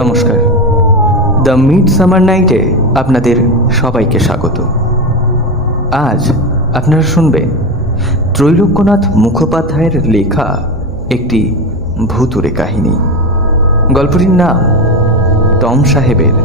নমস্কার। The mid summer নাইটে আপনাদের সবাইকে স্বাগত। আজ আপনারা শুনবেন ত্রৈলোক্যনাথ মুখোপাধ্যায়ের লেখা একটি ভুতুড়ে কাহিনী। গল্পটির নাম টম সাহেবের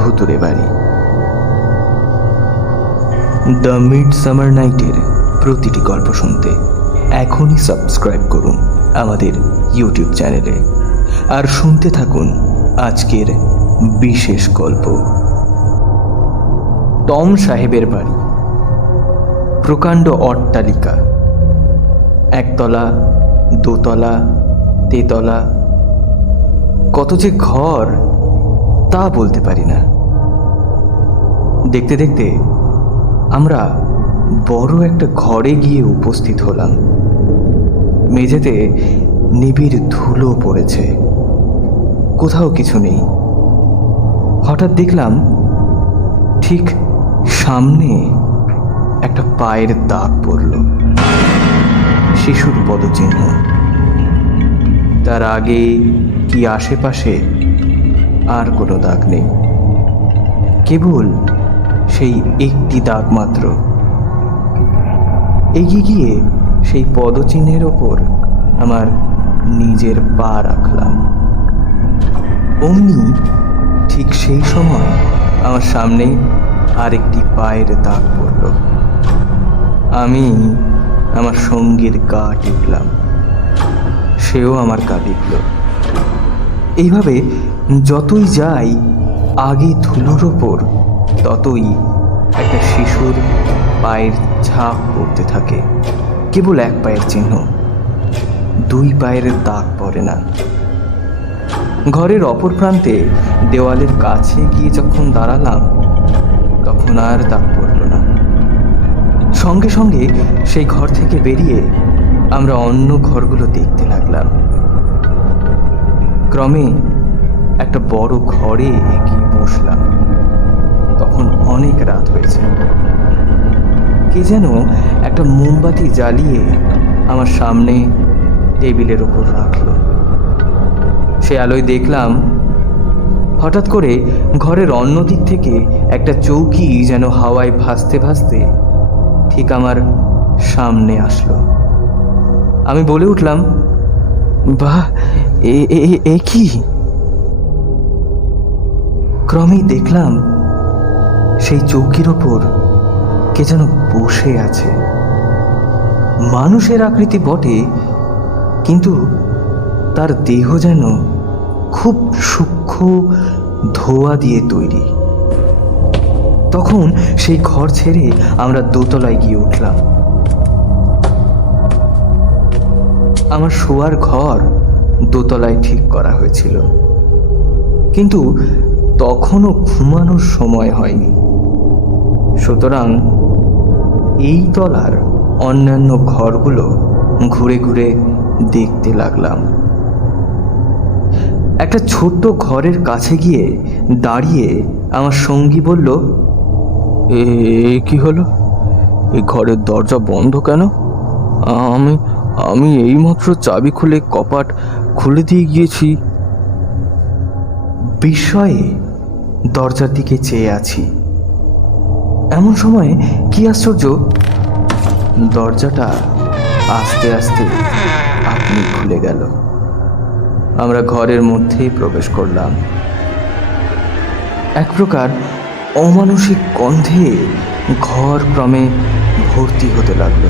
ভুতুড়ে বাড়ি। দ্য মিড সামার নাইটের প্রতিটি গল্প শুনতে এখনই সাবস্ক্রাইব করুন আমাদের ইউটিউব চ্যানেলে, আর শুনতে থাকুন আজকের বিশেষ গল্প। টম সাহেবের বাড়ি। প্রকাণ্ড অট্টালিকা, একতলা, দোতলা, তেতলা, কত যে ঘর তা বলতে পারি না। দেখতে দেখতে আমরা বড় একটা ঘরে গিয়ে উপস্থিত হলাম। মেঝেতে নিবিড় ধুলো পড়েছে, কোথাও কিছু নেই। হঠাৎ দেখলাম ঠিক সামনে একটা পায়ের দাগ পড়ল, শিশুর পদচিহ্ন। তার আগে কি আশেপাশে আর কোনো দাগ নেই, কেবল সেই একটি দাগ মাত্র। এগিয়ে গিয়ে সেই পদচিহ্নের ওপর আমার নিজের পা রাখলাম। অমনি ঠিক সেই সময় আমার সামনে আরেকটি পায়ের দাগ পড়ল। আমি আমার সঙ্গীর গা টিপলাম, সেও আমার গা টিপল। এইভাবে যতই যাই আগে ধুলোর ওপর, ততই একটা শিশুর পায়ের ছাপ পড়তে থাকে। কেবল এক পায়ের চিহ্ন, দুই পায়ের দাগ পড়ে না। ঘরের অপর প্রান্তে দেওয়ালের কাছে গিয়ে যখন দাঁড়ালাম, তখন আর দাগ পড়ল না। সঙ্গে সঙ্গে সেই ঘর থেকে বেরিয়ে আমরা অন্য ঘরগুলো দেখতে লাগলাম। ক্রমে একটা বড় ঘরে এগিয়ে বসলাম। তখন অনেক রাত হয়েছে। কে যেন একটা মোমবাতি জ্বালিয়ে আমার সামনে টেবিলের ওপর রাখল। সে আলোয় দেখলাম হঠাৎ করে ঘরের অন্য দিক থেকে একটা চৌকি যেন হাওয়ায় ভাসতে ভাসতে ঠিক আমার সামনে আসলো। আমি বলে উঠলাম, বাহ, এ কি? ক্রমেই দেখলাম সেই চৌকির ওপর কে যেন বসে আছে। মানুষের আকৃতি বটে, কিন্তু তার দেহ যেন খুব সূক্ষ্ম ধোঁয়া দিয়ে তৈরি। তখন সেই ঘর ছেড়ে আমরা দোতলায় গিয়ে উঠলাম। আমার শোয়ার ঘর দোতলায় ঠিক করা হয়েছিল, কিন্তু তখনও ঘুমানোর সময় হয়নি। সুতরাং এই তলার অন্যান্য ঘরগুলো ঘুরে ঘুরে দেখতে লাগলাম। একটা ছোট্ট ঘরের কাছে গিয়ে দাঁড়িয়ে আমার সঙ্গী বলল, এ কি হলো? এই ঘরের দরজা বন্ধ কেন? আমি এইমাত্র চাবি খুলে কপাট খুলে দিয়ে গিয়েছি। বিস্ময়ে দরজার দিকে চেয়ে আছি। এমন সময় কি আশ্চর্য, দরজাটা আস্তে আস্তে আপনি খুলে গেল। আমরা ঘরের মধ্যেই প্রবেশ করলাম। এক প্রকার অমানুষিক গন্ধে ঘর ক্রমে ভর্তি হতে লাগলো।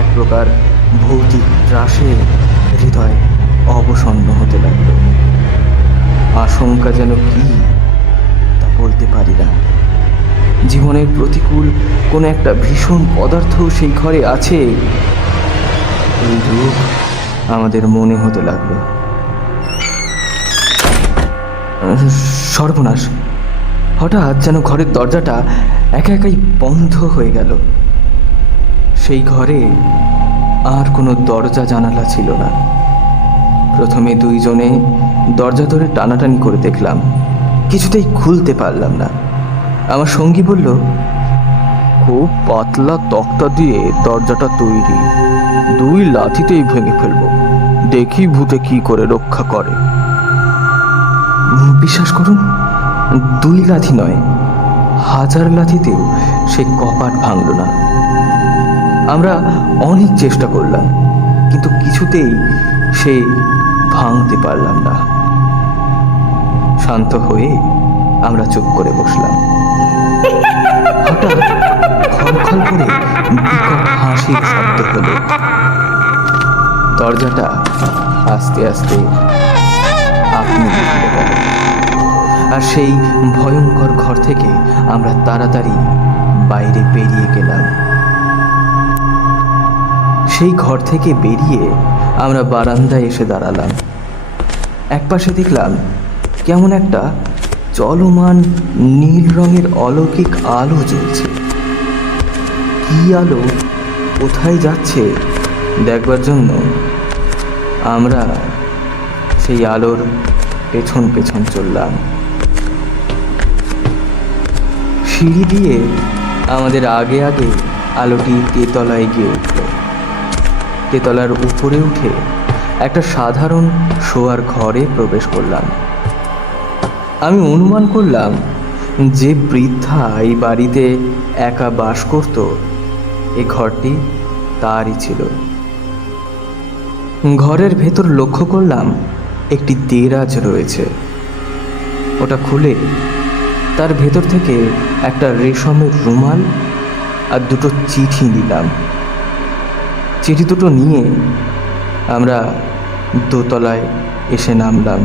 এক প্রকার ভৌতিক ত্রাসে হৃদয় অবসন্ন হতে লাগলো। আশঙ্কা যেন কি তা বলতে পারি না। জীবনের প্রতিকূল কোনো একটা ভীষণ পদার্থ সেই ঘরে আছে, এই রূপ আমাদের মনে হতে লাগলো। সর্বনাশ! হঠাৎ যেন ঘরের দরজাটা একা একাই বন্ধ হয়ে গেল। সেই ঘরে আর কোনো দরজা জানালা ছিল না। প্রথমে দুইজনে দরজা ধরে টানাটানি করে দেখলাম, কিছুতেই খুলতে পারলাম না। আমার সঙ্গী বলল, খুব পাতলা তক্তা দিয়ে দরজাটা তৈরি, 2 লাথিতেই ভেঙে ফেলবো, দেখি ভূতে কি করে রক্ষা করে। বিশ্বাস করুন, 2 লাথি নয়, 1000 লাথিতেও সে কপাট ভাঙল না। আমরা অনেক চেষ্টা করলাম, কিন্তু কিছুতেই সে ভাঙতে পারলাম না। শান্ত হয়ে আমরা চুপ করে বসলাম। হঠাৎ খলখল করে বিকট হাসির শব্দ হলো। দরজাটা আস্তে আস্তে আপনি খুলে গেল, আর সেই ভয়ঙ্কর ঘর থেকে আমরা তাড়াতাড়ি বাইরে বেরিয়ে গেলাম। সেই ঘর থেকে বেরিয়ে আমরা বারান্দায় এসে দাঁড়ালাম। একপাশে দেখলাম কেমন একটা চলমান নীল রঙের অলৌকিক আলো জ্বলছে। কি আলো, কোথায় যাচ্ছে দেখবার জন্য আমরা সেই আলোর পেছন পেছন চললাম। সিঁড়ি দিয়ে আমাদের আগে আগে আলোটি তেতলায় গিয়ে উঠল। তেতলার উপরে উঠে একটা সাধারণ শোয়ার ঘরে প্রবেশ করলাম। আমি অনুমান করলাম যে বৃদ্ধা এই বাড়িতে একা বাস করত, এই ঘরটি তারই ছিল। ঘরের ভেতর লক্ষ্য করলাম একটি দেরাজ রয়েছে। ওটা খুলে তার ভেতর থেকে একটা রেশমের রুমাল আর 2টো চিঠি নিলাম। চিঠি দুটো নিয়ে আমরা দোতলায় এসে নামলাম।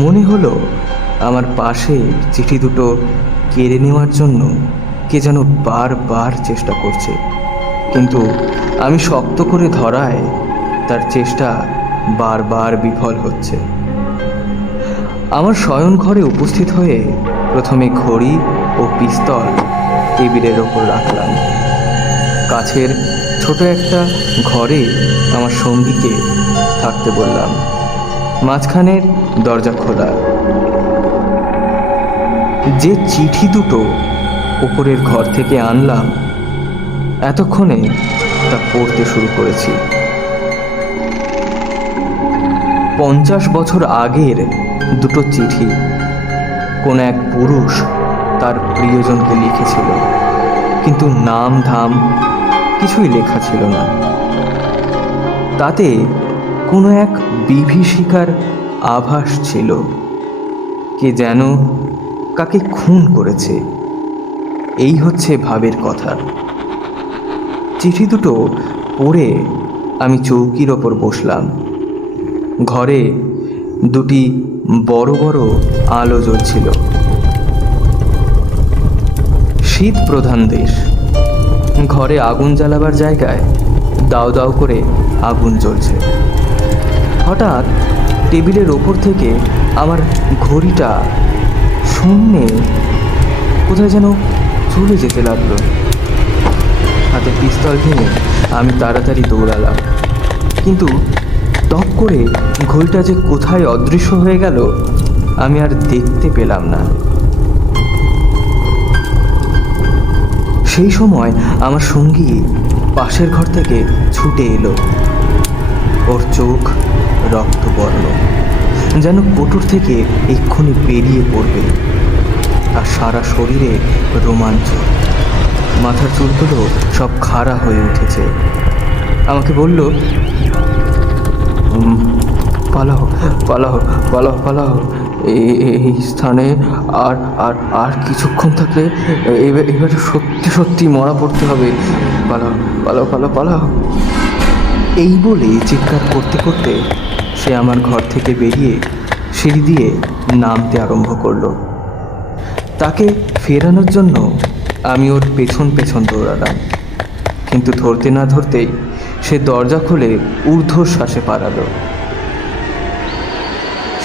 মনে হলো আমার পাশে চিঠি দুটো কেড়ে নেওয়ার জন্য কে যেন বারবার চেষ্টা করছে, কিন্তু আমি শক্ত করে ধরায় তার চেষ্টা বারবার বিফল হচ্ছে। আমার শয়ন ঘরে উপস্থিত হয়ে প্রথমে ঘড়ি ও পিস্তল টেবিলের ওপর রাখলাম। কাছের ছোট একটা ঘরে আমার সঙ্গীকে থাকতে বললাম। মাঝখানের দরজা খোলা। যে চিঠি দুটো উপরের ঘর থেকে আনলাম, এতক্ষণে তা পড়তে শুরু করেছি। 50 বছর আগের 2টো চিঠি কোন এক পুরুষ তার প্রিয়জনকে লিখেছিল, কিন্তু নাম ধাম কিছুই লেখা ছিল না। তাতে কোনো এক বিভীষিকার আভাস ছিল। কে যেন কাকে খুন করেছে, এই হচ্ছে ভাবের কথা। চিঠি দুটো পড়ে আমি চৌকির ওপর বসলাম। ঘরে 2টি বড় বড় আলো জ্বলছিল। শীত প্রধান দেশ, ঘরে আগুন জ্বালাবার জায়গায় দাও দাও করে আগুন জ্বলছে। হঠাৎ টেবিলের ওপর থেকে আমার ঘড়িটা শূন্যে কোথায় যেন চলে যেতে লাগলো। হাতে পিস্তল ভেঙে আমি তাড়াতাড়ি দৌড়ালাম, কিন্তু টপ করে ঘড়িটা যে কোথায় অদৃশ্য হয়ে গেল আমি আর দেখতে পেলাম না। সেই সময় আমার সঙ্গী পাশের ঘর থেকে ছুটে এলো। ওর চোখ রক্তবর্ণ, যেন কোটর থেকে এক্ষুনি বেরিয়ে পড়বে, আর সারা শরীরে রোমাঞ্চ। মাথার চুলগুলো সব খাড়া হয়ে উঠেছে। আমাকে বলল, পালাও পালাও পালাও পালাও, এই স্থানে আর আর আর কিছুক্ষণ থাকলে এবারে সত্যি সত্যি মরা পড়তে হবে। পালাও পালাও পালাও পালাও। এই বলে চিৎকার করতে করতে সে আমার ঘর থেকে বেরিয়ে সিঁড়ি দিয়ে নামতে আরম্ভ করলো। তাকে ফেরানোর জন্য আমি ওর পেছন পেছন দৌড়ালাম, কিন্তু ধরতে না ধরতেই সে দরজা খুলে ঊর্ধ্বশ্বাসে পালালো।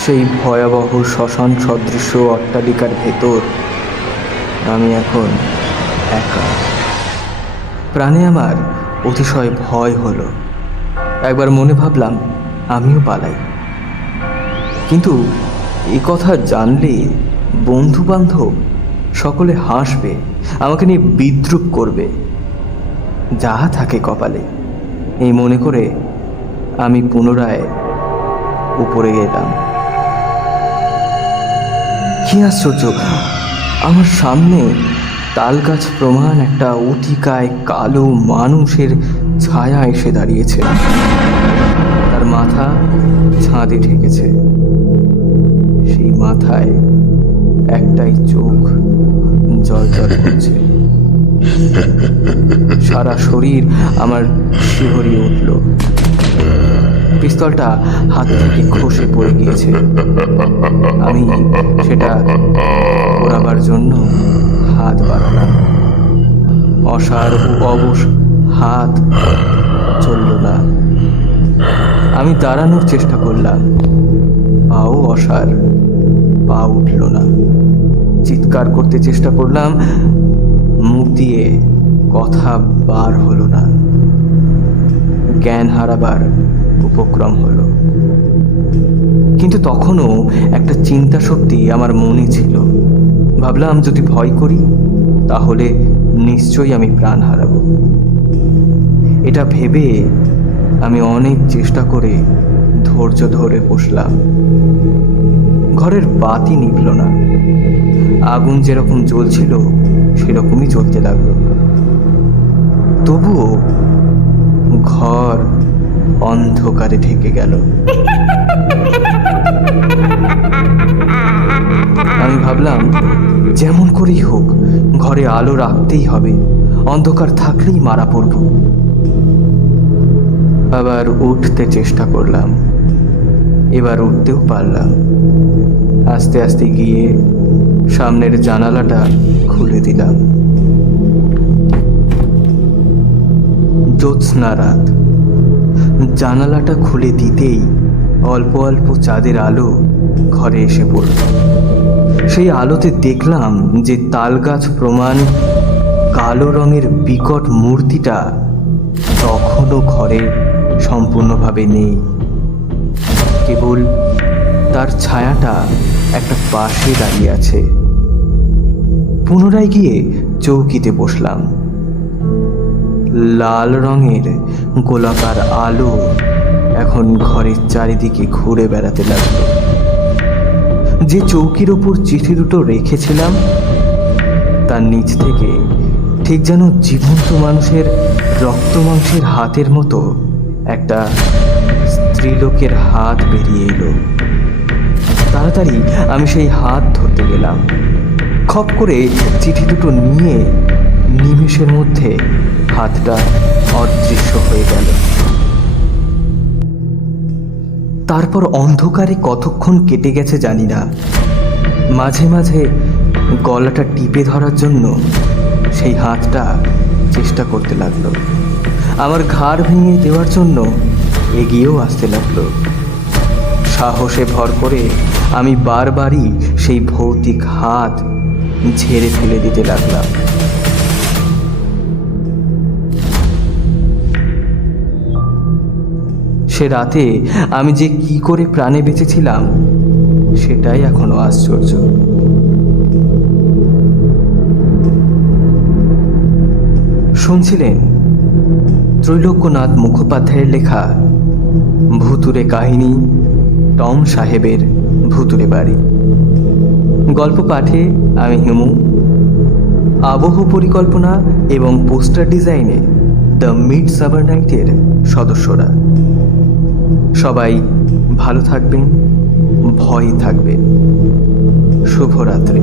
সেই ভয়াবহ শ্মশান সদৃশ্য অট্টালিকার ভেতর আমি এখন একা। প্রাণে আমার অতিশয় ভয় হলো। একবার মনে ভাবলাম আমিও পালাই, কিন্তু এই কথা জানলে বন্ধু বান্ধব সকলে হাসবে, আমাকে নিয়ে বিদ্রূপ করবে। যা থাকে কপালে, এই মনে করে আমি পুনরায় উপরে গেলাম। কি আশ্চর্য, আমার সামনে তালগাছ প্রমাণ একটা অতিকায় কালো মানুষের ছায়া এসে দাঁড়িয়েছে। তার মাথা ছাদে ঠেকেছে, সেই মাথায় একটাই চোখ জ্বলজ্বল করছে। সারা শরীর আমার শিহরিয়ে উঠল। পিস্তলটা হাত থেকে খসে পড়ে গিয়েছে। আমি সেটা ওড়াবার জন্য হাত বাড়ালাম। অসার ও অবশ হাত চলল না। আমি দাঁড়ানোর চেষ্টা করলাম, পাও অসার, পা উঠল না। চিৎকার করতে চেষ্টা করলাম, মুখ দিয়ে কথা বার হলো না। জ্ঞান হারাবার উপক্রম হলো। কিন্তু তখনও একটা চিন্তা শক্তি আমার মনে ছিল। ভাবলাম, যদি ভয় করি তাহলে নিশ্চয়ই আমি প্রাণ হারাবো। এটা ভেবে আমি অনেক চেষ্টা করে ধৈর্য ধরে বসলাম। ঘরের বাতি নিভল না। আগুন যেরকম জ্বলছিল সেরকমই জ্বলতে লাগলো। তবুও ঘর অন্ধকারে ঢেকে গেল। আমি ভাবলাম, যেমন করেই হোক ঘরে আলো রাখতেই হবে, অন্ধকার থাকলেই মারা পড়ব। আবার উঠতে চেষ্টা করলাম। এবার উঠতেও পারলাম। আস্তে আস্তে গিয়ে সামনের জানালাটা খুলে দিলাম। জ্যোৎস্না রাত। জানালাটা খুলে দিতেই অল্প অল্প চাঁদের আলো ঘরে এসে পড়ল। সেই আলোতে দেখলাম যে তালগাছ প্রমাণ কালো রঙের বিকট মূর্তিটা তখনও ঘরে সম্পূর্ণভাবে নেই। কেবল তার ছায়াটা একটা পাশে দাঁড়িয়ে আছে। পুনরায় গিয়ে চৌকিতে বসলাম। লাল রঙের গোলাকার আলো এখন ঘরের চারিদিকে ঘুরে বেড়াতে লাগলো। যে চৌকির ওপর চিঠি দুটো রেখেছিলাম তার নিচ থেকে ঠিক যেন জীবন্ত মানুষের রক্ত মাংসের হাতের মতো একটা স্ত্রীলোকের হাত বেরিয়ে এলো। তাড়াতাড়ি আমি সেই হাত ধরতে গেলাম। খপ করে চিঠি দুটো নিয়ে নিমেষের মধ্যে হাতটা অদৃশ্য হয়ে গেল। তারপর অন্ধকারে কতক্ষণ কেটে গেছে জানি না। মাঝে মাঝে গলাটা টিপে ধরার জন্য সেই হাতটা চেষ্টা করতে লাগলো। আমার ঘাড় ভেঙে দেওয়ার জন্য এগিয়েও আসতে লাগলো। সাহসে ভর করে আমি বারবারই সেই ভৌতিক হাত ঝেড়ে ফেলে দিতে লাগলাম। সে রাতে আমি যে কি করে প্রাণে বেঁচেছিলাম সেটাই এখনো আশ্চর্য। শুনছিলেন ত্রৈলোক্যনাথ মুখোপাধ্যায়ের লেখা ভুতুরে কাহিনী টম সাহেবের ভুতুরে বাড়ি। গল্প পাঠে আমি হিমু। আবহ পরিকল্পনা এবং পোস্টার ডিজাইনে দ্য মিডসামার নাইটের সদস্যরা। সবাই ভালো থাকবেন, ভয়ে থাকবেন। শুভরাত্রি।